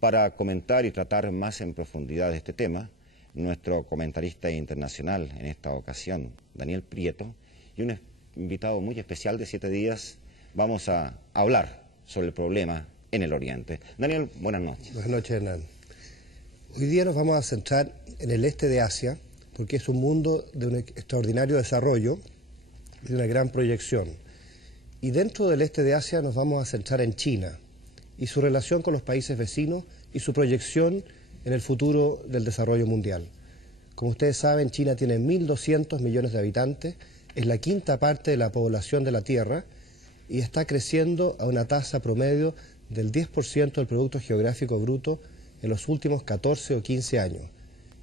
Para comentar y tratar más en profundidad de este tema, nuestro comentarista internacional en esta ocasión, Daniel Prieto, y un invitado muy especial de 7 días, vamos a hablar sobre el problema en el Oriente. Daniel, buenas noches. Buenas noches, Hernán. Hoy día nos vamos a centrar en el este de Asia, porque es un mundo de un extraordinario desarrollo y de una gran proyección. Y dentro del este de Asia nos vamos a centrar en China y su relación con los países vecinos y su proyección en el futuro del desarrollo mundial. Como ustedes saben, China tiene 1.200 millones de habitantes, es la quinta parte de la población de la Tierra y está creciendo a una tasa promedio del 10% del Producto Geográfico Bruto en los últimos 14 o 15 años.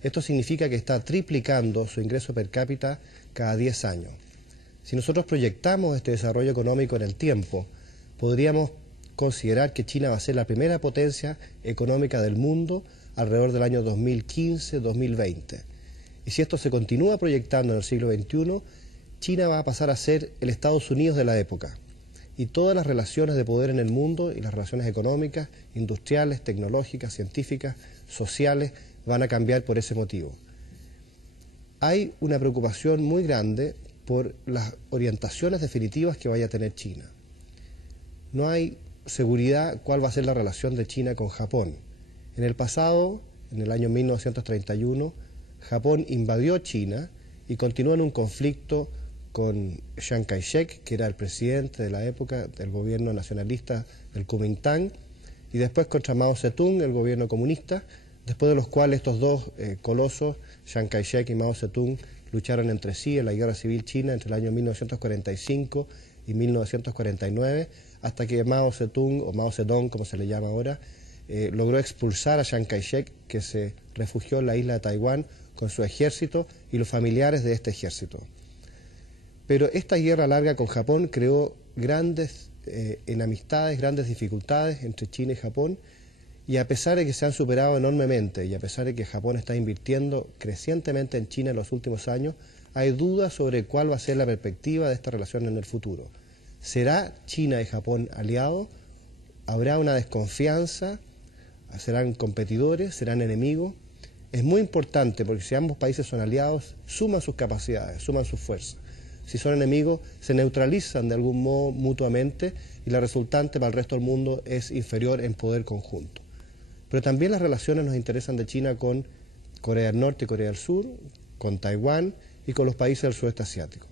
Esto significa que está triplicando su ingreso per cápita cada 10 años. Si nosotros proyectamos este desarrollo económico en el tiempo, podríamos considerar que China va a ser la primera potencia económica del mundo alrededor del año 2015-2020. Y si esto se continúa proyectando en el siglo XXI, China va a pasar a ser el Estados Unidos de la época. Y todas las relaciones de poder en el mundo y las relaciones económicas, industriales, tecnológicas, científicas, sociales, van a cambiar por ese motivo. Hay una preocupación muy grande por las orientaciones definitivas que vaya a tener China. No hay seguridad cuál va a ser la relación de China con Japón. En el pasado, en el año 1931, Japón invadió China y continuó en un conflicto con Chiang Kai-shek, que era el presidente de la época del gobierno nacionalista del Kuomintang, y después contra Mao Zedong, el gobierno comunista, después de los cuales estos dos colosos, Chiang Kai-shek y Mao Zedong, lucharon entre sí en la Guerra Civil China entre el año 1945 y 1949, hasta que Mao Zedong, o Mao Zedong como se le llama ahora, logró expulsar a Chiang Kai-shek, que se refugió en la isla de Taiwán con su ejército y los familiares de este ejército. Pero esta guerra larga con Japón creó grandes enemistades, grandes dificultades entre China y Japón, y a pesar de que se han superado enormemente y a pesar de que Japón está invirtiendo crecientemente en China en los últimos años, hay dudas sobre cuál va a ser la perspectiva de esta relación en el futuro. ¿Será China y Japón aliados? ¿Habrá una desconfianza? ¿Serán competidores? ¿Serán enemigos? Es muy importante porque si ambos países son aliados, suman sus capacidades, suman sus fuerzas. Si son enemigos, se neutralizan de algún modo mutuamente y la resultante para el resto del mundo es inferior en poder conjunto. Pero también las relaciones nos interesan de China con Corea del Norte y Corea del Sur, con Taiwán y con los países del sudeste asiático.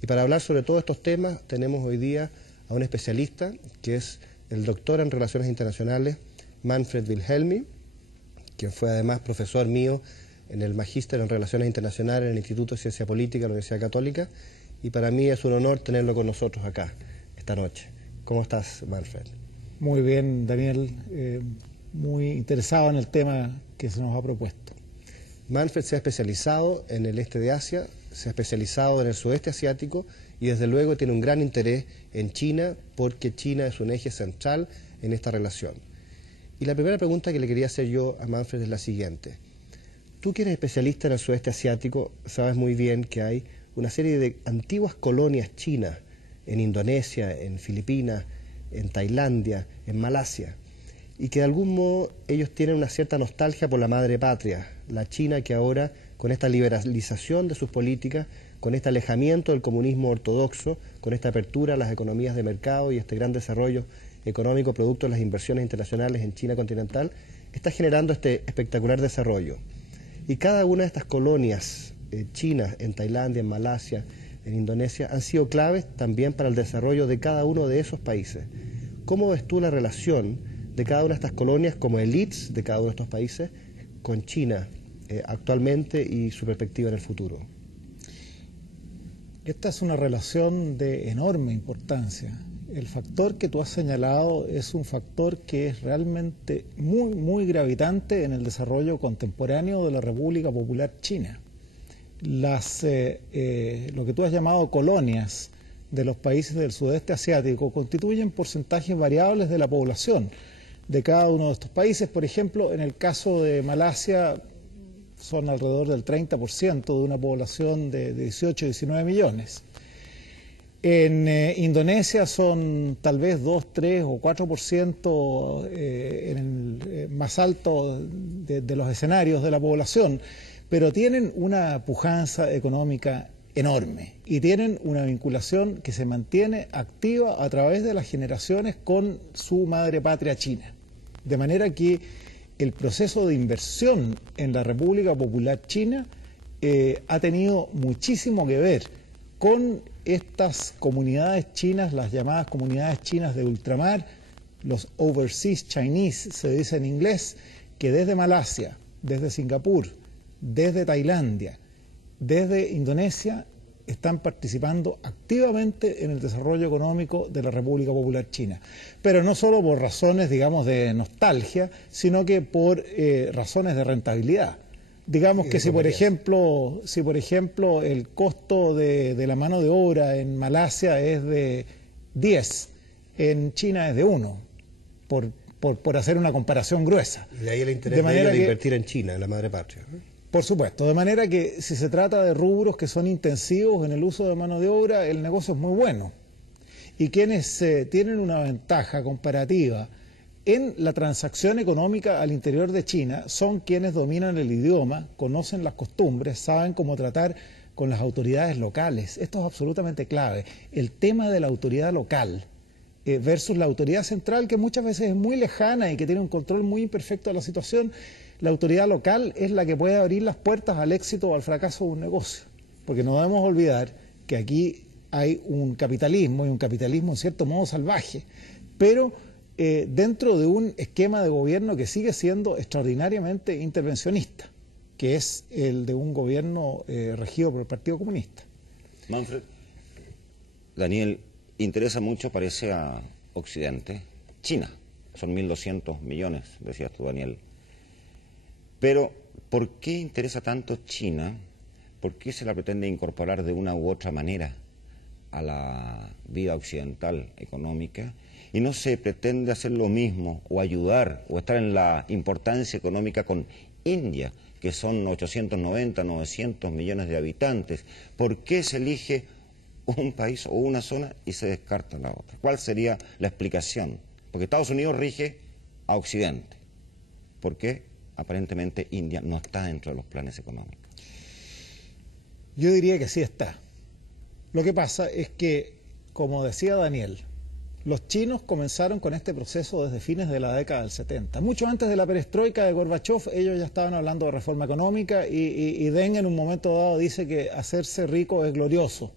Y para hablar sobre todos estos temas tenemos hoy día a un especialista que es el doctor en Relaciones Internacionales Manfred Wilhelmi, quien fue además profesor mío en el Magíster en Relaciones Internacionales en el Instituto de Ciencia Política de la Universidad Católica, y para mí es un honor tenerlo con nosotros acá esta noche. ¿Cómo estás, Manfred? Muy bien, Daniel, muy interesado en el tema que se nos ha propuesto. Manfred se ha especializado en el este de Asia, se ha especializado en el sudeste asiático y desde luego tiene un gran interés en China porque China es un eje central en esta relación. Y la primera pregunta que le quería hacer yo a Manfred es la siguiente. Tú que eres especialista en el sudeste asiático, sabes muy bien que hay una serie de antiguas colonias chinas en Indonesia, en Filipinas, en Tailandia, en Malasia, y que de algún modo ellos tienen una cierta nostalgia por la madre patria, la China que ahora, con esta liberalización de sus políticas, con este alejamiento del comunismo ortodoxo, con esta apertura a las economías de mercado y este gran desarrollo económico producto de las inversiones internacionales en China continental, está generando este espectacular desarrollo. Y cada una de estas colonias chinas en Tailandia, en Malasia, en Indonesia, han sido claves también para el desarrollo de cada uno de esos países. ¿Cómo ves tú la relación de cada una de estas colonias como élites de cada uno de estos países con China actualmente y su perspectiva en el futuro? Esta es una relación de enorme importancia. El factor que tú has señalado es un factor que es realmente muy gravitante en el desarrollo contemporáneo de la República Popular China. Lo que tú has llamado colonias de los países del sudeste asiático constituyen porcentajes variables de la población de cada uno de estos países. Por ejemplo, en el caso de Malasia son alrededor del 30% de una población de 18 o 19 millones. En Indonesia son tal vez 2, 3 o 4%, en más alto de los escenarios de la población, pero tienen una pujanza económica enorme y tienen una vinculación que se mantiene activa a través de las generaciones con su madre patria China. De manera que el proceso de inversión en la República Popular China ha tenido muchísimo que ver con estas comunidades chinas, las llamadas comunidades chinas de ultramar, los overseas Chinese, se dice en inglés, que desde Malasia, desde Singapur, desde Tailandia, desde Indonesia, están participando activamente en el desarrollo económico de la República Popular China. Pero no solo por razones, digamos, de nostalgia, sino que por razones de rentabilidad. Digamos que si por ejemplo el costo de la mano de obra en Malasia es de 10, en China es de 1, por hacer una comparación gruesa. Y de ahí el interés de invertir en China, en la madre patria, ¿no? Por supuesto, de manera que si se trata de rubros que son intensivos en el uso de mano de obra, el negocio es muy bueno. Y quienes tienen una ventaja comparativa en la transacción económica al interior de China son quienes dominan el idioma, conocen las costumbres, saben cómo tratar con las autoridades locales. Esto es absolutamente clave. El tema de la autoridad local versus la autoridad central, que muchas veces es muy lejana y que tiene un control muy imperfecto de la situación. La autoridad local es la que puede abrir las puertas al éxito o al fracaso de un negocio. Porque no debemos olvidar que aquí hay un capitalismo, y un capitalismo en cierto modo salvaje, pero dentro de un esquema de gobierno que sigue siendo extraordinariamente intervencionista, que es el de un gobierno regido por el Partido Comunista. Manfred, Daniel, interesa mucho, parece, a Occidente, China. Son 1.200 millones, decías tú, Daniel. Pero, ¿por qué interesa tanto China? ¿Por qué se la pretende incorporar de una u otra manera a la vida occidental económica? Y no se pretende hacer lo mismo, o ayudar, o estar en la importancia económica con India, que son 890, 900 millones de habitantes. ¿Por qué se elige un país o una zona y se descarta la otra? ¿Cuál sería la explicación? Porque Estados Unidos rige a Occidente. ¿Por qué? Aparentemente India no está dentro de los planes económicos. Yo diría que sí está. Lo que pasa es que, como decía Daniel, los chinos comenzaron con este proceso desde fines de la década del 70. Mucho antes de la perestroika de Gorbachev, ellos ya estaban hablando de reforma económica y Deng en un momento dado dice que hacerse rico es glorioso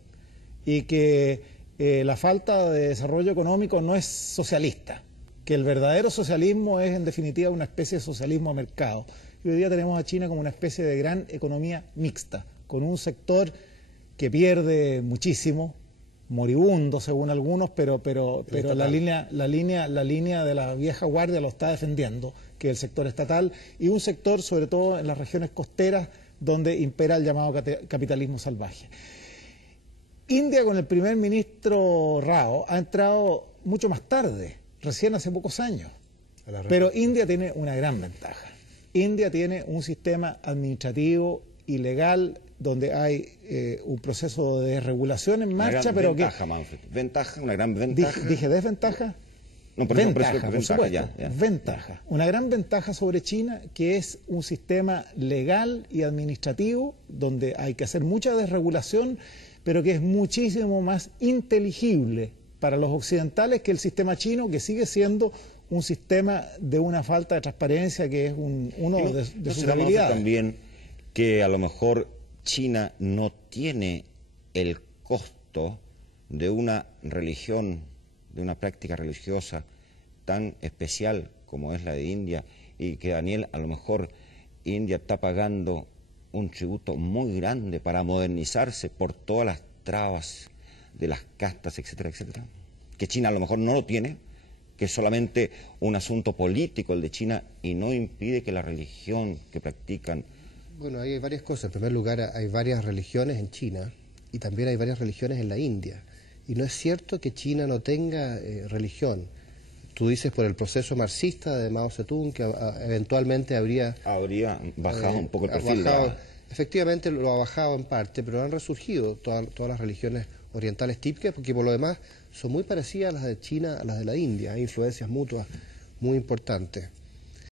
y que la falta de desarrollo económico no es socialista, que el verdadero socialismo es en definitiva una especie de socialismo a mercado. Y hoy día tenemos a China como una especie de gran economía mixta, con un sector que pierde muchísimo, moribundo según algunos, pero la línea de la vieja guardia lo está defendiendo, que es el sector estatal, y un sector sobre todo en las regiones costeras donde impera el llamado capitalismo salvaje. India con el primer ministro Rao ha entrado mucho más tarde, recién hace pocos años, pero India tiene una gran ventaja. India tiene un sistema administrativo y legal donde hay un proceso de desregulación en marcha, pero ventaja, Manfred. Ventaja, una gran ventaja. ¿Dije desventaja? No, pero ventaja, por supuesto. Ventaja. Una gran ventaja sobre China, que es un sistema legal y administrativo donde hay que hacer mucha desregulación, pero que es muchísimo más inteligible para los occidentales que el sistema chino, que sigue siendo un sistema de una falta de transparencia, que es uno de sus habilidades. También que a lo mejor China no tiene el costo de una religión, de una práctica religiosa tan especial como es la de India, y que, Daniel, a lo mejor India está pagando un tributo muy grande para modernizarse por todas las trabas de las castas, etcétera, etcétera, que China a lo mejor no lo tiene, que es solamente un asunto político el de China y no impide que la religión que practican. Bueno, ahí hay varias cosas. En primer lugar, hay varias religiones en China y también hay varias religiones en la India. Y no es cierto que China no tenga religión. Tú dices por el proceso marxista de Mao Zedong que eventualmente habría bajado un poco el perfil. Efectivamente lo ha bajado en parte, pero han resurgido todas las religiones orientales típicas, porque por lo demás son muy parecidas a las de China, a las de la India. Hay influencias mutuas muy importantes.